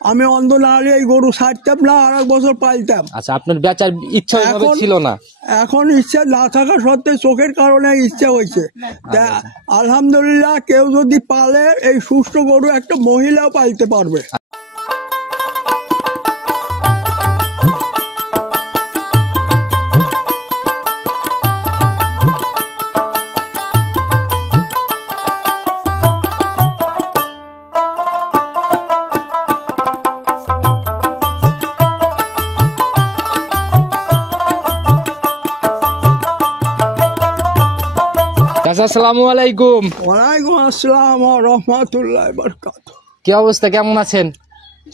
আমি অন্ধ না হলে এই গরু ছাড়তাম না, আর এক বছর পাইতাম। আচ্ছা, আপনার বেচার ইচ্ছা ছিল না? এখন ইচ্ছা না থাকা সত্ত্বে চোখের কারণে ইচ্ছা হয়েছে। আলহামদুলিল্লাহ, কেউ যদি পালে এই সুস্থ গরু একটা মহিলাও পাইতে পারবে। আসসালামু আলাইকুম। ওয়ালাইকুম আসসালাম ওয়া রাহমাতুল্লাহি ওয়া বারাকাতুহু। কি অবস্থা, কেমন আছেন?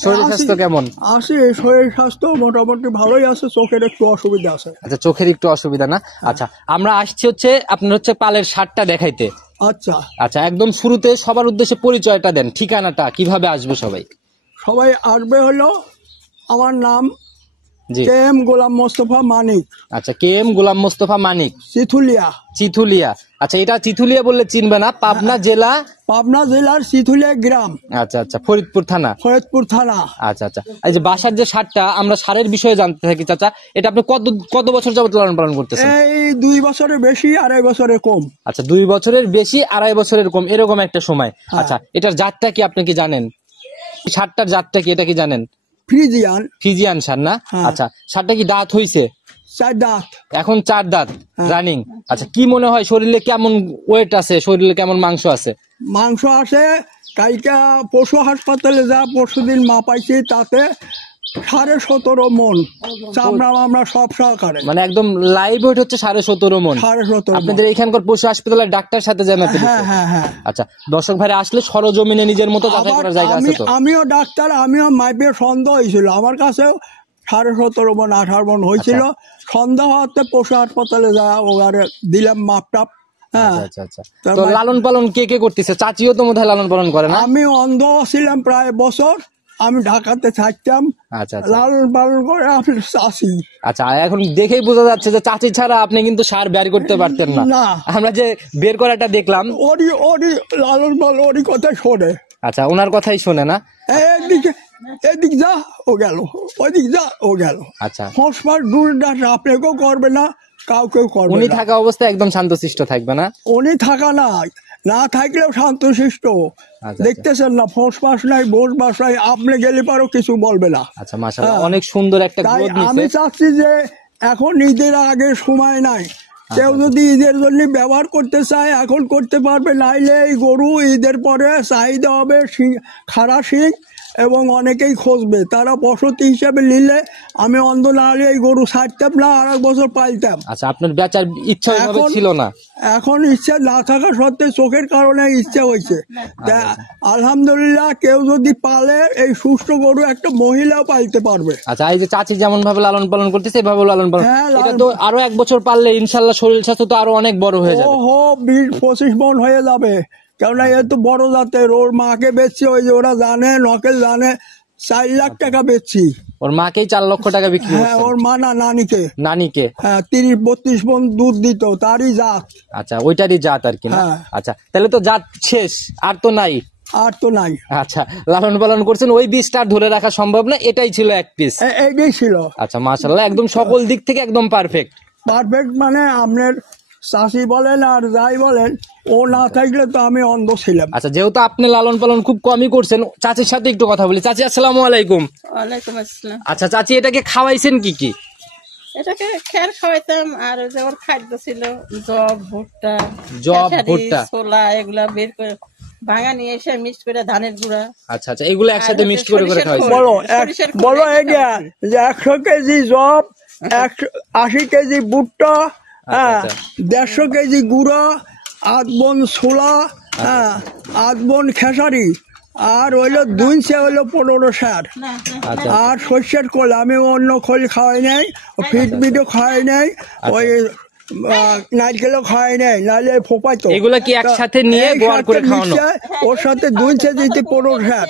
শরীর স্বাস্থ্য কেমন? আছে, শরীর স্বাস্থ্য মোটামুটি ভালোই আছে, চোখের একটু অসুবিধা আছে। আচ্ছা, চোখের একটু অসুবিধা না? আচ্ছা, আমরা আসছি হচ্ছে আপনার হচ্ছে পালের সারটা দেখাইতে। আচ্ছা আচ্ছা, একদম শুরুতে সবার উদ্দেশ্যে পরিচয়টা দেন, ঠিকানাটা, কিভাবে আসবে সবাই? সবাই আসবে হলো, আমার নাম জি, কে এম গোলাম মোস্তফা মানিক। আচ্ছা, কে এম গোলাম মোস্তফা মানিক, চিথুলিয়া। চিথুলিয়া। আচ্ছা, এটা চিথুলিয়া বললে চিনবে না, পাবনা জেলা, পাবনা জেলার চিথুলিয়া গ্রাম। আচ্ছা আচ্ছা, ফরিদপুর থানা। ফরিদপুর থানা। আচ্ছা আচ্ছা, এই যে বাসার যে সারটা, আমরা সারের বিষয়ে জানতে থাকি চাচা, এটা আপনি কত বছর যাবত লালন পালন করতেছেন? এই 2 বছরের বেশি, 2.5 বছরের কম। আচ্ছা, 2 বছরের বেশি, 2.5 বছরের কম, এরকম একটা সময়। আচ্ছা, এটার জাতটা কি আপনি কি জানেন? সারটার জাতটা কি, এটা কি জানেন? ফ্রিজিয়ান। ফ্রিজিয়ান সার না? আচ্ছা, সারটা কি দাঁত হইছে? 4 দাঁত। এখন 4 দাঁত রানিং। আচ্ছা, কি মনে হয় শরীরে কেমন ওয়েট আছে, শরীরে কেমন মাংস আছে? মাংস আছে, কালকে পশু হাসপাতালে যা পরশুদিন মাপাইছি তাতে 17.5 মন চামড়া মামড়া সব সহকারে। মানে একদম লাইভ ওয়েট হচ্ছে 17.5 মন। 17.5 আপনাদের এখানকার পশু হাসপাতালের ডাক্তার সাথে জানা পেরেছে? হ্যাঁ হ্যাঁ। আচ্ছা, দর্শক ভাইরা আসলে সরজমিনে নিজের মতো যাচাই করার জায়গা আছে তো? আমিও ডাক্তার, আমিও মাইপে সন্দেহ হয়েছিল, আমার কাছেও 17.5 মন 18 মন হয়েছিল। সন্দেহ হতে পশু হাসপাতালে যা ওখানে দিলাম মাপটাপ। হ্যাঁ। আচ্ছা আচ্ছা, তো লালন পালন কে কে করতেছে? চাচিও তো বোধহয় লালন পালন করে না? আমি অন্ধ ছিলাম প্রায় বছর, আমি ঢাকাতে থাকতাম। আচ্ছা, লালন পালন করে আমি চাষি। আচ্ছা, এখন দেখেই বোঝা যাচ্ছে যে চাচি ছাড়া আপনি কিন্তু সার বের করতে পারতেন না। আমরা যে বের করাটা দেখলাম, ওরি লালন পালন ওরি কথা শোনে। আচ্ছা, ওনার কথাই শোনে না? এদিক যা ও গেল, ওইদিক যা ও গেল। আচ্ছা, ফসফাস দূর আপনাকেও করবে না, কাউকেও করবে না। উনি থাকা অবস্থায় একদম শান্তশিষ্ট থাকবে না? উনি থাকা না থাকলেও শান্তশিষ্ট। দেখতেছেন না, ফসফাস নাই, বোসবাস নাই, আপনি গেলে পারো কিছু বলবে না। আচ্ছা, মাশাআল্লাহ, অনেক সুন্দর একটা গ্রোথ নিছে। আমি চাচ্ছি যে এখন ঈদের আগে সময় নাই, কেউ যদি ঈদের জন্য ব্যবহার করতে চায় এখন করতে পারবে, নাইলে এই গরু ঈদের পরে চাহিদা হবে খাড়া শিং এবং অনেকেই খুঁজবে, তারা বসতি হিসাবে নিলে আমি অন্ধ না হলে এই গরু ছাড়তাম না, আর এক বছর পাইতাম। আচ্ছা, আপনার বেচার ইচ্ছা ছিল না? এখন ইচ্ছা না থাকা সত্ত্বে চোখের কারণে ইচ্ছা হয়েছে। আলহামদুলিল্লাহ, কেউ যদি পালে এই সুস্থ গরু একটা মহিলাও পাইতে পারবে। আচ্ছা, এই যে চাচি যেমন ভাবে লালন পালন করতেছে এভাবে লালন পালন, এটা তো আরো 1 বছর পারলে ইনশাল্লাহ শরীর স্বাস্থ্য তো আরো অনেক বড় হয়ে যাবে। 20-25 মন হয়ে যাবে, কেননা এ তো বড় জাতের। ওর মাকে বেচছি, ওই যে ওরা জানে, নকেল জানে, 4 লাখ টাকা বেচছি। ওর মাকেই 4 লক্ষ টাকা বিক্রি করছে? হ্যাঁ, ওর মা না, নানিকে। হ্যাঁ, 30-32 মন দুধ দিত, তারই জাত। আচ্ছা, ওইটারই জাত আর কি না? আচ্ছা, তাহলে তো জাত শেষ, আর তো নাই? আর তো নাই। আচ্ছা, লালন পালন করছেন, ওই বীজটা ধরে রাখা সম্ভব না, এটাই ছিল 1 পিস? এইটাই ছিল। আচ্ছা, মাশাআল্লাহ, একদম সকল দিক থেকে একদম পারফেক্ট। মানে আপনার চাষি বলেন আর যাই বলেন, ও না থাকলে তো আমি অন্ধ ছিলাম। আচ্ছা, যেহেতু আপনি লালন পালন খুব কমই করছেন, চাচির সাথে একটু কথা বলি। চাচি, আসসালামু আলাইকুম। ওয়ালাইকুম আসসালাম। আচ্ছা চাচি, এটাকে খাওয়াইছেন কি কি? এটাকে খের খাওয়াইতাম, আর যে ওর খাদ্য ছিল জব, ভুট্টা, ছোলা, এগুলা বের করে ভাঙা নিয়ে এসে মিক্স করে ধানের গুঁড়া। আচ্ছা আচ্ছা, এগুলো একসাথে মিক্স করে খাওয়াইছেন? বলো এই যে 100 কেজি জব, 80 কেজি ভুট্টা, 150 কেজি গুঁড়া, 8 বন ছোলা, 8 বন খেসারি, আর হইলো 2 হইলো 15 সার, আর সর্ষের খোল। আমি অন্য খোল খাওয়াই নাই, ফিটবিটও খাওয়াই নাই, ওই নারকেলও খাওয়াই নাই, নাহলে ফোপাই তো। এগুলা কি একসাথে নিয়ে গোয়ার করে খাওয়ানো? ওর সাথে 2 দিতে 15 সার।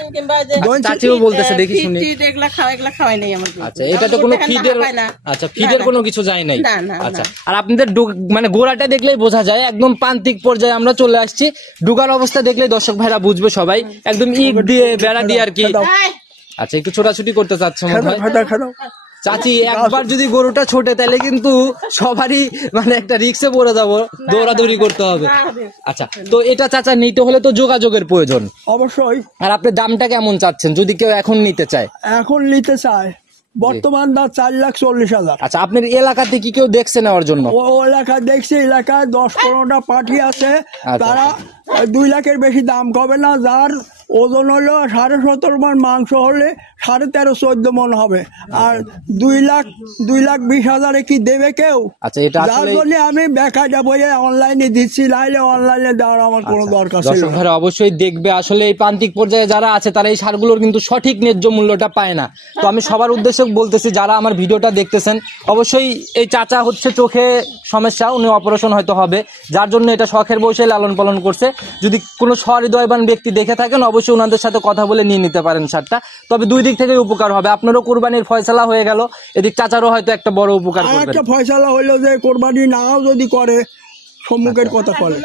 চাচিও বলতেছে দেখি শুনি। এগুলা খাওয়াই নাই আমার। আচ্ছা, এটা তো কোনো ফিডের, আচ্ছা ফিডের কোনো কিছু যায় নাই? আচ্ছা, আর আপনাদের মানে গোড়াটা দেখলেই বোঝা যায় একদম প্রান্তিক পর্যায়ে আমরা চলে আসছি। ডুগার অবস্থা দেখলে দর্শক ভাইরা বুঝবে সবাই, একদম ইট দিয়ে বেড়া দিয়ে আর কি আচ্ছা, একটু ছোটাছুটি করতে চাচ্ছে মনে হয়। খেলো চাচি একবার যদি গরুটা ছোটে তাহলে কিন্তু সবারই মানে একটা রিক্সে পড়ে যাবো, দৌড়াদৌড়ি করতে হবে। আচ্ছা, তো এটা চাচা নিতে হলে তো যোগাযোগের প্রয়োজন অবশ্যই। আর আপনি দামটা কেমন চাচ্ছেন যদি কেউ এখন নিতে চায়? এখন নিতে চায় বর্তমান দাম 4,40,000। আচ্ছা, আপনার এলাকাতে কি কেউ দেখছে নেওয়ার জন্য? ও এলাকায় দেখছে, এলাকায় 10-15টা পার্টি আছে, আচ্ছা। তারা 2 লাখের বেশি দাম কবে না। যার ওজন হলো 17.5 মণ, মাংস হলে 13.5-14 মণ হবে। আর 2,20,000 কি দেবে কেউ? আচ্ছা, এটা যার আসলে জন্য আমি বেকারটা বইয়ে অনলাইনে দিচ্ছি, নাইলে অনলাইনে দেওয়ার আমার কোনো দরকার ছিল দর্শক না। ভাইরা অবশ্যই দেখবে, আসলে এই প্রান্তিক পর্যায়ে যারা আছে তারা এই সারগুলোর কিন্তু সঠিক ন্যায্য মূল্যটা পায় না। তো আমি সবার উদ্দেশ্যে বলতেছি, যারা আমার ভিডিওটা দেখতেছেন, অবশ্যই এই চাচা হচ্ছে চোখে সমস্যা, উনি অপারেশন হয়তো হবে, যার জন্য এটা শখের বয়সে লালন পালন করছে। যদি কোনো সহৃদয়বান ব্যক্তি দেখে থাকেন অবশ্যই ওনাদের সাথে কথা বলে নিয়ে নিতে পারেন সারটা। তবে 2 দিক থেকে উপকার হবে, আপনারও কোরবানির ফয়সালা হয়ে গেল, এদিক চাচারও হয়তো একটা বড় উপকার আর করবেন। একটা ফয়সালা হইলো যে কোরবানি নাও যদি করে, সম্মুখের কথা বলে।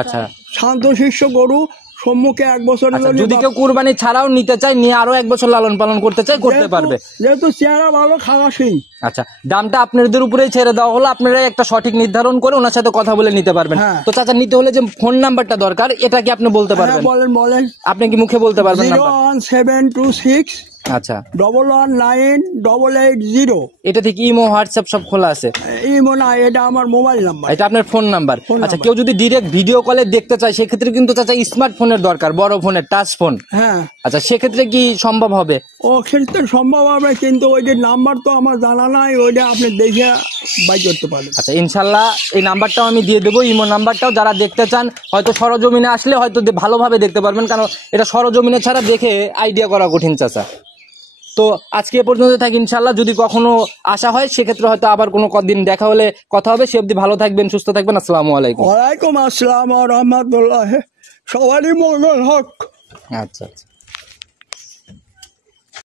আচ্ছা, শান্তশিষ্য গরু সম্মুখে 1 বছরের আচ্ছা, জন্য যদি কেউ কুরবানি ছাড়াও নিতে চায়, নিয়ে আরো 1 বছর লালন পালন করতে চায়, করতে পারবে। যেহেতু চেহারা ভালো, খাওয়াসি। আচ্ছা, দামটা আপনাদের উপরেই ছেড়ে দেওয়া হলো, আপনারা একটা সঠিক নির্ধারণ করে ওনার সাথে কথা বলে নিতে পারবেন। হ্যাঁ। তো চাচা নিতে হলে যে ফোন নাম্বারটা দরকার, এটা কি আপনি বলতে পারবেন? বলেন। আপনি কি মুখে বলতে পারবেন নাম্বার? 01726 আচ্ছা, 119 এটা থেকে ইমো হোয়াটসঅ্যাপ সব খোলা আছে? এই মনে হয় এটা আমার মোবাইল নাম্বার। এটা আপনার ফোন নাম্বার। ফোন আচ্ছা, নাম্বার। কেউ যদি ডিরেক্ট ভিডিও কলে দেখতে চায় সেক্ষেত্রে কিন্তু চাচা স্মার্টফোনের দরকার, বড় ফোনের, টাচ ফোন। হ্যাঁ, আচ্ছা, সেক্ষেত্রে কি সম্ভব হবে? ও ক্ষেত্রে সম্ভব হবে, কিন্তু ওই যে নাম্বার তো আমার জানা নাই, ওইটা আপনি দেখে বাই করতে পারেন। আচ্ছা, ইনশাল্লাহ এই নাম্বারটাও আমি দিয়ে দেবো, ইমো নাম্বারটাও। যারা দেখতে চান হয়তো সরজমিনে আসলে হয়তো ভালোভাবে দেখতে পারবেন, কারণ এটা সরজমিনে ছাড়া দেখে আইডিয়া করা কঠিন চাচা। তো আজকে এ পর্যন্ত থাকি, ইনশাল্লাহ যদি কখনো আসা হয় সেক্ষেত্রে হয়তো আবার কোনো দিন দেখা হলে কথা হবে। সে অবধি ভালো থাকবেন, সুস্থ থাকবেন। আসসালামু আলাইকুম। ওয়ালাইকুম আসসালাম ওয়া রাহমাতুল্লাহ। সবারই মঙ্গল হোক। আচ্ছা।